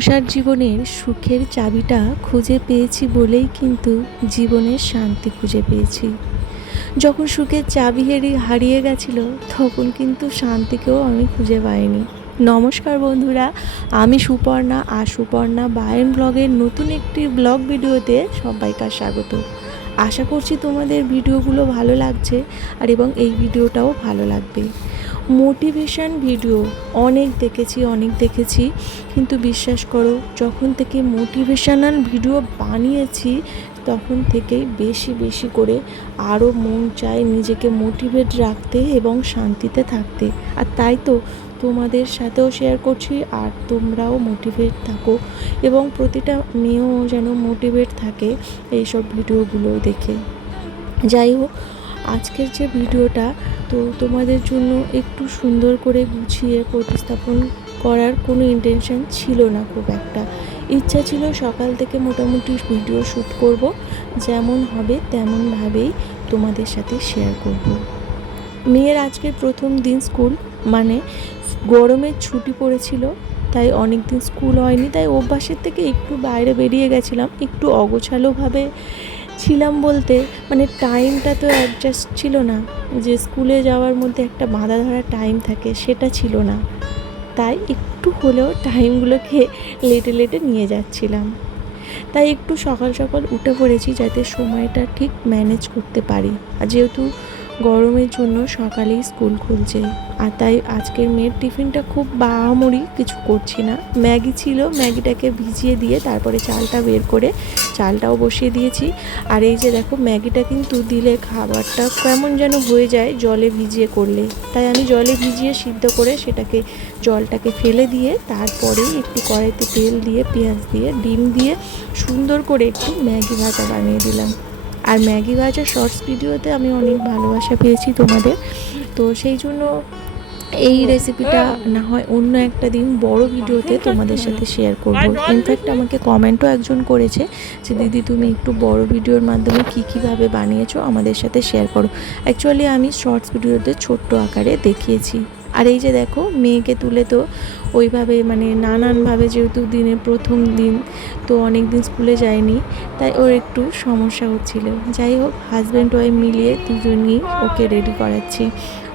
সংসার জীবনের সুখের চাবিটা খুঁজে পেয়েছি বলেই কিন্তু জীবনের শান্তি খুঁজে পেয়েছি। যখন সুখের চাবি হেরি, হারিয়ে গেছিল, তখন কিন্তু শান্তিকেও আমি খুঁজে পাইনি। নমস্কার বন্ধুরা, আমি সুপর্ণা, আর সুপর্ণা বায়ন ব্লগের নতুন একটি ব্লগ ভিডিওতে সবাইকার স্বাগত। আশা করছি তোমাদের ভিডিওগুলো ভালো লাগছে, আর এবং এই ভিডিওটাও ভালো লাগবে। মোটিভেশন ভিডিও, অনেক দেখেছি অনেক দেখেছি। কিন্তু বিশ্বাস করো, যখন থেকে মোটিভেশনাল ভিডিও বানিয়েছি, তখন থেকেই বেশি বেশি করে আরও মন চায় নিজেকে মোটিভেট রাখতে এবং শান্তিতে থাকতে। আর তাই তো তোমাদের সাথেও শেয়ার করছি, আর তোমরাও মোটিভেট থাকো এবং প্রতিটা মেয়েও যেন মোটিভেট থাকে এইসব ভিডিওগুলো দেখে। যাই হোক আজকের যে ভিডিওটা, তো তোমাদের জন্য একটু সুন্দর করে গুছিয়ে প্রতিস্থাপন করার কোনো ইন্টেনশন ছিল না খুব একটা। ইচ্ছা ছিল সকাল থেকে মোটামুটি ভিডিও শ্যুট করব, যেমন হবে তেমনভাবেই তোমাদের সাথে শেয়ার করব। মেয়ের আজকে প্রথম দিন স্কুল মানে গরমের ছুটি পড়েছিল, তাই অনেক দিন স্কুল হয়নি, তাই অভ্যাসের থেকে একটু বাইরে বেরিয়ে গেছিলাম, একটু অগোছালোভাবে ছিলাম বলতে মানে টাইমটা তো অ্যাডজাস্ট ছিল না। যে স্কুলে যাওয়ার মধ্যে একটা বাঁধা ধরা টাইম থাকে, সেটা ছিল না। তাই একটু হলেও টাইমগুলোকে লেটে লেটে নিয়ে যাচ্ছিলাম। তাই একটু সকাল সকাল উঠে পড়েছি যাতে সময়টা ঠিক ম্যানেজ করতে পারি। আর যেহেতু গরমের জন্য সকালেই স্কুল খুলছে। আর তাই আজকের মেয়ের টিফিনটা খুব বাহামরি কিছু করছি না। ম্যাগি ছিল, ম্যাগিটাকে ভিজিয়ে দিয়ে তারপরে চালটা বের করে চালটাও বসিয়ে দিয়েছি। আর এই যে দেখো, ম্যাগিটা কিন্তু দিলে খাবারটা কেমন যেন হয়ে যায় জলে ভিজিয়ে করলে। তাই আমি জলে ভিজিয়ে সিদ্ধ করে সেটাকে জলটাকে ফেলে দিয়ে তারপরে একটু কড়াইতে তেল দিয়ে, পেঁয়াজ দিয়ে, ডিম দিয়ে সুন্দর করে একটু ম্যাগি ভাজা বানিয়ে দিলাম। আর ম্যাগি ভাজা শর্টস ভিডিওতে আমি অনেক ভালোবাসা পেয়েছি তোমাদের। তো সেই জন্য এই রেসিপিটা না হয় অন্য একটা দিন বড় ভিডিওতে তোমাদের সাথে শেয়ার করব। ইনফ্যাক্ট আমাকে কমেন্টও একজন করেছে যে, দিদি, তুমি একটু বড় ভিডিওর মাধ্যমে কী কীভাবে বানিয়েছো? আমাদের সাথে শেয়ার করো। অ্যাকচুয়ালি আমি শর্টস ভিডিওতে ছোট্ট আকারে দেখিয়েছি। আর এই যে দেখো, মেয়েকে তুলে তো ওইভাবে মানে নানানভাবে যেহেতু দিনের প্রথম দিন, তো অনেক দিন স্কুলে যায়নি, তাই ওর একটু সমস্যা হচ্ছিল। যাই হোক হাজব্যান্ড ওয়াইফ মিলিয়ে দুজনই ওকে রেডি করাচ্ছি।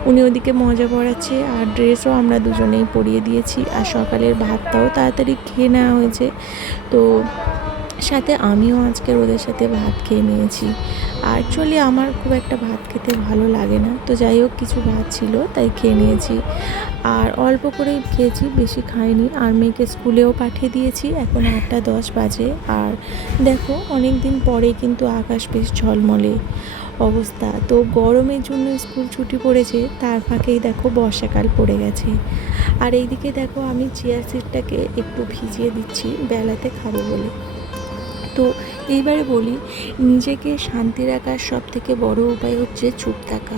উনি ওদিকে মজা পড়াচ্ছে আর ড্রেসও আমরা দুজনেই পরিয়ে দিয়েছি, আর সকালের ভাতটাও তাড়াতাড়ি খেয়ে নেওয়া হয়েছে। তো সাথে আমিও আজকের ওদের সাথে ভাত খেয়ে নিয়েছি। অ্যাকচুয়ালি আমার খুব একটা ভাত খেতে ভালো লাগে না। তো যাই হোক, কিছু ভাত ছিল, তাই খেয়ে নিয়েছি। আর অল্প করেই খেয়েছি, বেশি খাইনি। আর মেয়েকে স্কুলেও পাঠিয়ে দিয়েছি, এখন আটটা দশ বাজে। আর দেখো অনেক দিন পরে কিন্তু আকাশ বেশ ঝলমলে অবস্থা। তো গরমের জন্য স্কুল ছুটি পড়েছে, তার ফাঁকেই দেখো বর্ষাকাল পড়ে গেছে। আর এইদিকে দেখো, আমি চেয়ার সিটটাকে একটু ভিজিয়ে দিচ্ছি, বেলাতে খাব বলে। তো এইবারে বলি, নিজেকে শান্তি রাখার সব থেকে বড় উপায় হচ্ছে চুপ থাকা।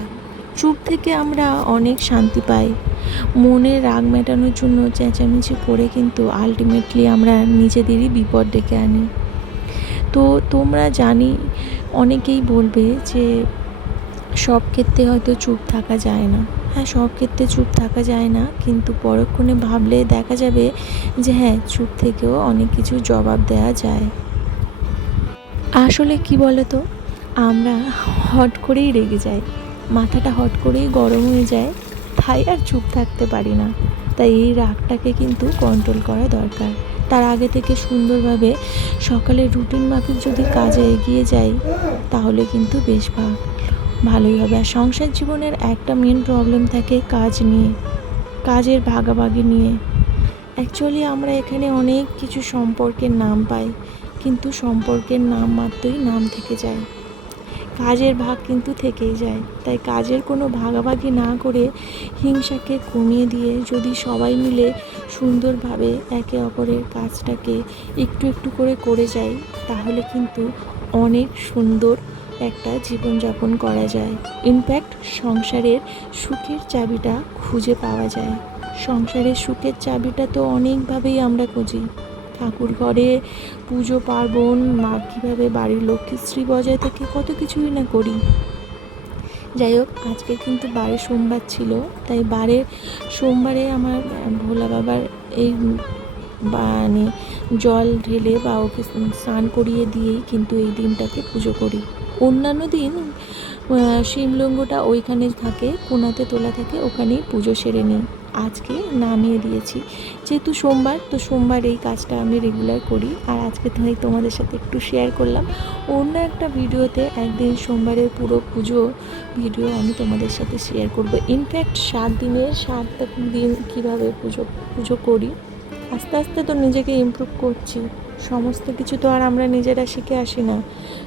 চুপ থেকে আমরা অনেক শান্তি পাই। মনের রাগ মেটানোর জন্য চেঁচামেচি করে কিন্তু আলটিমেটলি আমরা নিজেদেরই বিপদ ডেকে আনি। তো তোমরা জানি, অনেকেই বলবে যে সব ক্ষেত্রে হয়তো চুপ থাকা যায় না। হ্যাঁ সব ক্ষেত্রে চুপ থাকা যায় না, কিন্তু পরক্ষণে ভাবলে দেখা যাবে যে হ্যাঁ চুপ থেকেও অনেক কিছু জবাব দেওয়া যায়। আসলে কি বলো তো আমরা হট করেই রেগে যাই। মাথাটা হট করেই গরম হয়ে যায়। তাই আর চুপ থাকতে পারি না। তাই এই রাগটাকে কিন্তু কন্ট্রোল করা দরকার। তার আগে থেকে সুন্দরভাবে সকালে রুটিন মাফিক যদি কাজে এগিয়ে যাই, তাহলে কিন্তু বেশ ভালোই হবে। আর সংসার জীবনের একটা মেন প্রবলেম থাকে কাজ নিয়ে, কাজের ভাগাভাগি নিয়ে। অ্যাকচুয়ালি আমরা এখানে অনেক কিছু সম্পর্কের নাম পাই। কিন্তু সম্পর্কের নাম মাত্রই নাম থেকে যায়। কাজের ভাগ কিন্তু থেকেই যায়। তাই কাজের কোনো ভাগাভাগি না করে হিংসাকে কমিয়ে দিয়ে যদি সবাই মিলে সুন্দরভাবে একে অপরের কাজটাকে একটু একটু করে করে যাই তাহলে কিন্তু অনেক সুন্দর একটা জীবনযাপন করা যায়। ইনফ্যাক্ট সংসারের সুখের চাবিটা খুঁজে পাওয়া যায়। সংসারের সুখের চাবিটা তো অনেকভাবেই আমরা খুঁজি। ঠাকুর ঘরে পুজো, পার্বণ, মা কীভাবে বাড়ির লক্ষ্মীশ্রী বজায় থেকে, কত কিছুই না করি। যাই হোক, আজকে কিন্তু বারে সোমবার ছিল, তাই বারে সোমবারে আমার ভোলা বাবার এই মানে জল ঢেলে বা ওকে স্নান করিয়ে দিয়েই কিন্তু এই দিনটাকে পুজো করি। অন্যান্য দিন শিবলিঙ্গটা ওইখানে থাকে, কোনাতে তোলা থাকে, ওখানেই পুজো সেরে নিই। আজকে নামিয়ে দিয়েছি। যেহেতু সোমবার, তো সোমবার এই কাজটা আমি রেগুলার করি। আর আজকে তাই তোমাদের সাথে একটু শেয়ার করলাম। অন্য একটা ভিডিওতে একদিন সোমবারের পুরো পুজো ভিডিও আমি তোমাদের সাথে শেয়ার করব। ইনফ্যাক্ট সাত দিনের সাতটা দিন কীভাবে পুজো পুজো করি, আস্তে আস্তে তো নিজেকে ইমপ্রুভ করছি। সমস্ত কিছু তো আর আমরা নিজেরা শিখে আসি না।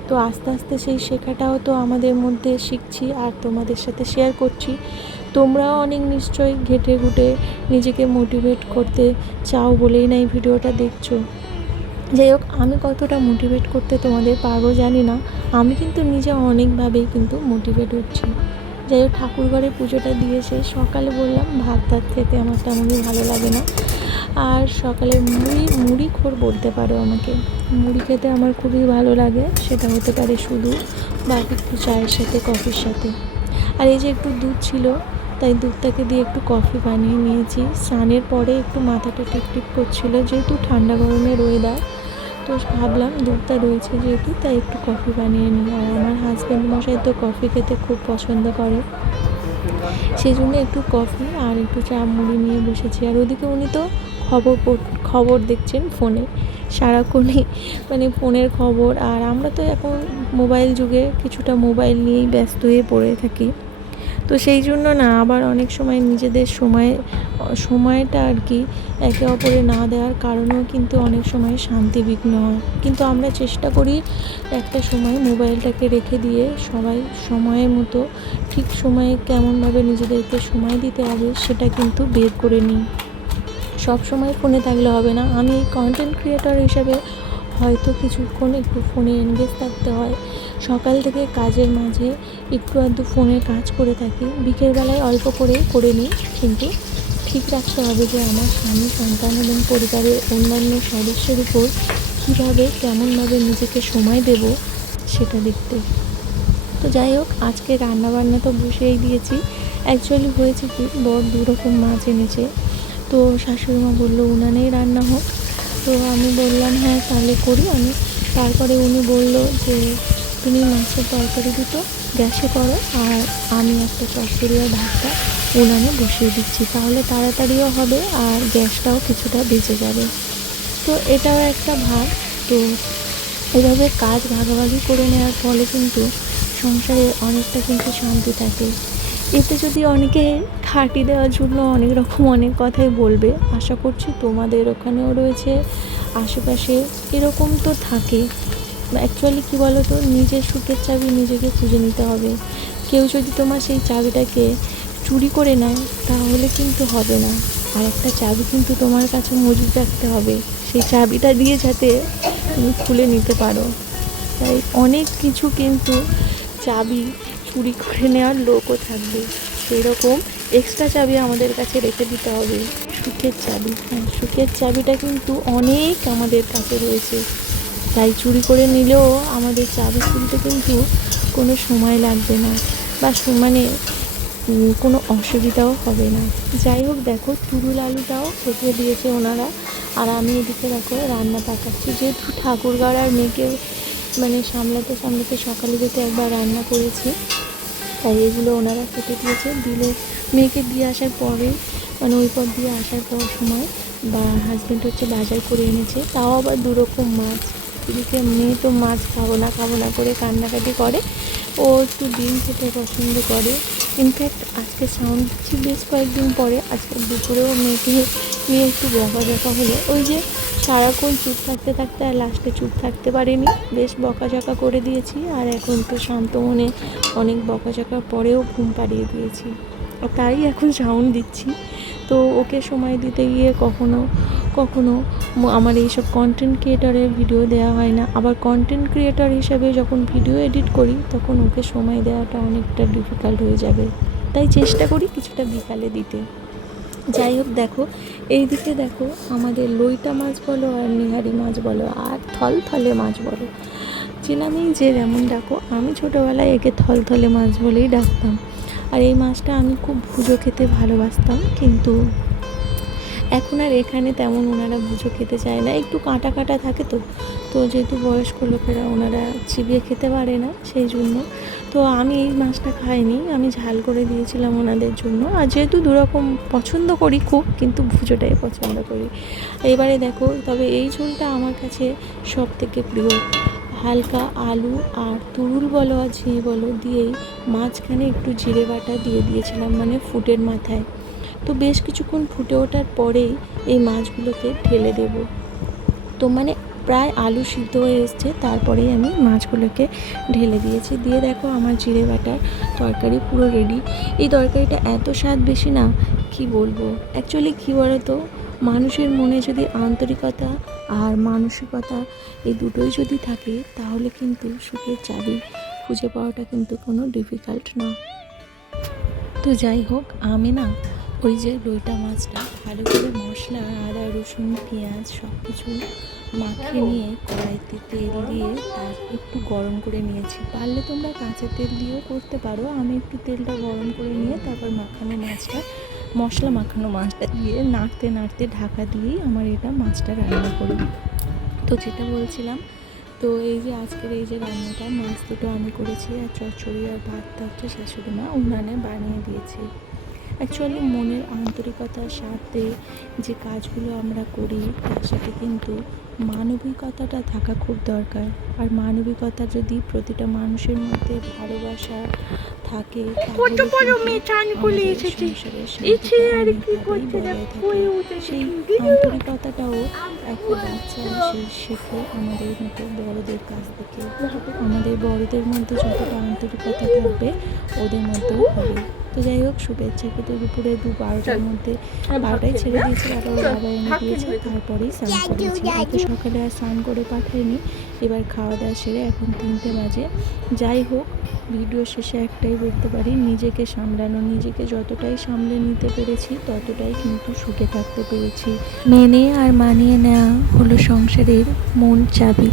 তো আস্তে আস্তে সেই শেখাটাও তো আমাদের মধ্যে শিখছি আর তোমাদের সাথে শেয়ার করছি। তোমরাও অনেক নিশ্চয়ই ঘেটে ঘুটে নিজেকে মোটিভেট করতে চাও বলেই না এই ভিডিওটা দেখছ। যাই হোক, আমি কতটা মোটিভেট করতে তোমাদের পারব জানি না। আমি কিন্তু নিজে অনেকভাবেই কিন্তু মোটিভেট হচ্ছি। যাই হোক, ঠাকুর ঘরে পুজোটা দিয়েছে। সকালে বললাম ভাত টাত খেতে আমার তেমনই ভালো লাগে না। আর সকালে মুড়ি মুড়ি খোর বলতে পারো আমাকে। মুড়ি খেতে আমার খুবই ভালো লাগে, সেটা হতে পারে শুধু বা একটু চায়ের সাথে, কফির সাথে। আর এই যে একটু দুধ ছিল তাই দুধটাকে দিয়ে একটু কফি বানিয়ে নিয়েছি। স্নানের পরে একটু মাথাটা টিপটিপ করছিল, যেহেতু ঠান্ডা গরমের ওয়েদার তো ভাবলাম দুধটা রয়েছে যেহেতু, তাই একটু কফি বানিয়ে নিই। আর আমার হাজব্যান্ড মশাই তো কফি খেতে খুব পছন্দ করে সেই জন্য একটু কফি আর একটু চা মুড়ি নিয়ে বসেছি। আর ওদিকে উনি তো খবর খবর দেখছেন ফোনে, সারাক্ষণই মানে ফোনের খবর। আর আমরা তো এখন মোবাইল যুগে কিছুটা মোবাইল নিয়েই ব্যস্ত হয়ে পড়ে থাকি। তো সেই জন্য না আবার অনেক সময় নিজেদের সময়, সময়টা আর কি একে অপরে না দেওয়ার কারণেও কিন্তু অনেক সময় শান্তি বিঘ্ন হয়। কিন্তু আমরা চেষ্টা করি একটা সময় মোবাইলটাকে রেখে দিয়ে সবাই সময়ের মতো, ঠিক সময়ে কেমনভাবে নিজেদেরকে সময় দিতে হবে সেটা কিন্তু বের করে নিই। সব সময় ফোনে থাকলে হবে না। আমি কন্টেন্ট ক্রিয়েটর হিসেবে হয়তো কিছুক্ষণ একটু ফোনে এনগেজ থাকতে হয়। সকাল থেকে কাজের মাঝে একটু আধটু ফোনের কাজ করে থাকি। বিকেলবেলায় অল্প করে করে নিই, কিন্তু ঠিক রাখতে হবে যে আমার স্বামী, সন্তান এবং পরিবারের অন্যান্য সদস্যের উপর কীভাবে, কেমনভাবে নিজেকে সময় দেব সেটা দেখতে। তো যাই হোক, আজকে রান্নাবান্না তো বসিয়েই দিয়েছি। অ্যাকচুয়ালি হয়েছে কি, বর দু রকম মাছ এনেছে। তো শাশুড়ি মা বলল, উনানেই রান্না হোক। তো আমি বললাম হ্যাঁ তাহলে করি। আমি তারপরে উনি বলল যে, তুমি মাছের তরকারি দুটো গ্যাসে করো আর আমি একটা চচ্চড়ি আর ভাতটা উনানে বসিয়ে দিচ্ছি। তাহলে তাড়াতাড়িও হবে আর গ্যাসটাও কিছুটা বেঁচে যাবে। তো এটাও একটা ভাগ। তো এভাবে কাজ ভাগাভাগি করে নেওয়ার ফলে কিন্তু সংসারে অনেকটা কিন্তু শান্তি থাকে। এতে যদি অনেকে খাটি দেওয়ার জন্য অনেক রকম অনেক কথাই বলবে, আশা করছি তোমাদের ওখানেও রয়েছে, আশেপাশে এরকম তো থাকে। অ্যাকচুয়ালি কী বলো তো নিজের সুখের চাবি নিজেকে খুঁজে নিতে হবে। কেউ যদি তোমার সেই চাবিটাকে চুরি করে নেয়, তাহলে কিন্তু হবে না। আর একটা চাবি কিন্তু তোমার কাছে মজুদ রাখতে হবে। সেই চাবিটা দিয়ে যাতে তুমি খুলে নিতে পারো। তাই অনেক কিছু কিন্তু চাবি চুরি করে নেওয়ার লোকও থাকবে। সেই রকম এক্সট্রা চাবি আমাদের কাছে রেখে দিতে হবে। সুখের চাবি হ্যাঁ সুখের চাবিটা কিন্তু অনেক আমাদের কাছে রয়েছে। তাই চুরি করে নিলেও আমাদের চাবি খুলতে কিন্তু কোনো সময় লাগবে না বা মানে কোনো অসুবিধাও হবে না। যাই হোক, দেখো, তুরুল আলুটাও খেতে দিয়েছে ওনারা। আর আমি এদিকে দেখো, রান্না পাকাচ্ছি যেহেতু ঠাকুরগাড় আর মেয়েকে মানে সামলাতে সামলাতে সকালে যেতে একবার রান্না করেছি তাই এগুলো ওনারা কেটে দিয়েছে। দিলে মেয়েকে দিয়ে আসার পরে মানে ওই পর দিয়ে আসার পর সময় বা হাজব্যান্ড হচ্ছে বাজার করে এনেছে। তাও আবার দু রকম মাছ। এদিকে মেয়ে তো মাছ খাব না খাব না করে কান্নাকাটি করে। ও একটু ডিম খেতে পছন্দ করে। ইনফ্যাক্ট আজকে সাউন্ড দিচ্ছি বেশ কয়েকদিন পরে। আজকে দুপুরেও মেয়েকে নিয়ে একটু বকা ঝকা হলো। ওই যে সারাক্ষণ চুপ থাকতে থাকতে আর লাস্টে চুপ থাকতে পারিনি। বেশ বকাঝকা করে দিয়েছি আর এখন তো শান্ত মনে অনেক বকাঝকার পরেও ঘুম পাড়িয়ে দিয়েছি। তাই এখন সাউন্ড দিচ্ছি। তো ওকে সময় দিতে গিয়ে কখনো কখনো আমার এইসব কন্টেন্ট ক্রিয়েটারের ভিডিও দেওয়া হয় না। আবার কন্টেন্ট ক্রিয়েটার হিসেবে যখন ভিডিও এডিট করি, তখন ওকে সময় দেওয়াটা অনেকটা ডিফিকাল্ট হয়ে যাবে। তাই চেষ্টা করি কিছুটা বিকালে দিতে। যাই হোক, দেখো, এই দিকে দেখো, আমাদের লইটা মাছ বলো আর নিহারি মাছ বলো আর থলথলে মাছ বলো। যে নামেই যে যেমন ডাকো, আমি ছোটোবেলায় একে থলথলে মাছ বলেই ডাকতাম। আর এই মাছটা আমি খুব ভুজো খেতে ভালোবাসতাম, কিন্তু এখন আর এখানে তেমন ওনারা ভুজো খেতে চায় না। একটু কাঁটা কাঁটা থাকে তো তো যেহেতু বয়স্ক লোকেরা ওনারা চিবিয়ে খেতে পারে না, সেই জন্য তো আমি এই মাছটা খাইনি, আমি ঝাল করে দিয়েছিলাম ওনাদের জন্য। আর যেহেতু দুরকম পছন্দ করি খুব, কিন্তু ভুজোটাই পছন্দ করি। এবারে দেখো, তবে এই ঝোলটা আমার কাছে সব থেকে প্রিয়। হালকা আলু আর তুরুল বলো আর ঝিঁ বলো দিয়েই মাঝখানে একটু জিরে বাটা দিয়ে দিয়েছিলাম মানে ফুটের মাথায়। তো বেশ কিছুক্ষণ ফুটে ওঠার পরেই এই মাছগুলোকে ঢেলে দেব। তো মানে প্রায় আলু সিদ্ধ হয়ে এসছে, তারপরেই আমি মাছগুলোকে ঢেলে দিয়েছি। দিয়ে দেখো আমার জিরে বাটার তরকারি পুরো রেডি এই তরকারিটা এত স্বাদ বেশি না, কি বলব? অ্যাকচুয়ালি কী বলো তো মানুষের মনে যদি আন্তরিকতা আর মানসিকতা এই দুটোই যদি থাকে, তাহলে কিন্তু সুখের চাবি খুঁজে পাওয়াটা কিন্তু কোনো ডিফিকাল্ট না। তো যাই হোক, আমি না ওই যে লইটা মাছটা, ভালো করে মশলা, আদা, রসুন, পেঁয়াজ সব কিছু মাখিয়ে নিয়ে কড়াইতে তেল দিয়ে তার একটু গরম করে নিয়েছি। পারলে তোমরা কাঁচা তেল দিয়েও করতে পারো। আমি একটু তেলটা গরম করে নিয়ে তারপর মাখানো মাছটা, মশলা মাখানো মাছটা দিয়ে নাড়তে নাড়তে ঢাকা দিয়েই আমার এটা মাছটা রান্না করি। তো যেটা বলছিলাম, তো এই যে আজকের এই যে রান্নাটা, মাছ দুটো আমি করেছি, আর চচ্চড়ি আর ভাতটা হচ্ছে শাশুড়ি মা উনানে বানিয়ে দিয়েছে। অ্যাকচুয়ালি মনের আন্তরিকতার সাথে যে কাজগুলো আমরা করি, তার সাথে কিন্তু মানবিকতাটা থাকা খুব দরকার। আর মানবিকতা যদি প্রতিটা মানুষের মধ্যে ভালোবাসা থাকে কত বড় মেয়ে এসেছে। ইচ্ছে আর কি করছে সেই আন্তরিকতাটাও একটা বাচ্চা সে শেখে আমাদের মতো বড়দের কাছ থেকে। আমাদের বড়দের মধ্যে যতটা আন্তরিকতা থাকবে ওদের মধ্যেও হবে। তো যাই হোক শুভেচ্ছাকে তো দুপুরে দু বারোটার মধ্যে বারোটায় ছেড়ে দিয়েছে ওর বাবা এনে দিয়েছে তারপরেই স্নান করেছি। আজকে সকালে আর স্নান করে পাঠায়নি এবার খাওয়া দাওয়া সেরে এখন তিনটে বাজে। যাই হোক ভিডিও শেষে একটাই বলতে পারি নিজেকে সামলানো নিজেকে যতটাই সামলে নিতে পেরেছি ততটাই কিন্তু সুখে থাকতে পেরেছি। মেনে আর মানিয়ে নেওয়া হলো সংসারের মূল চাবি।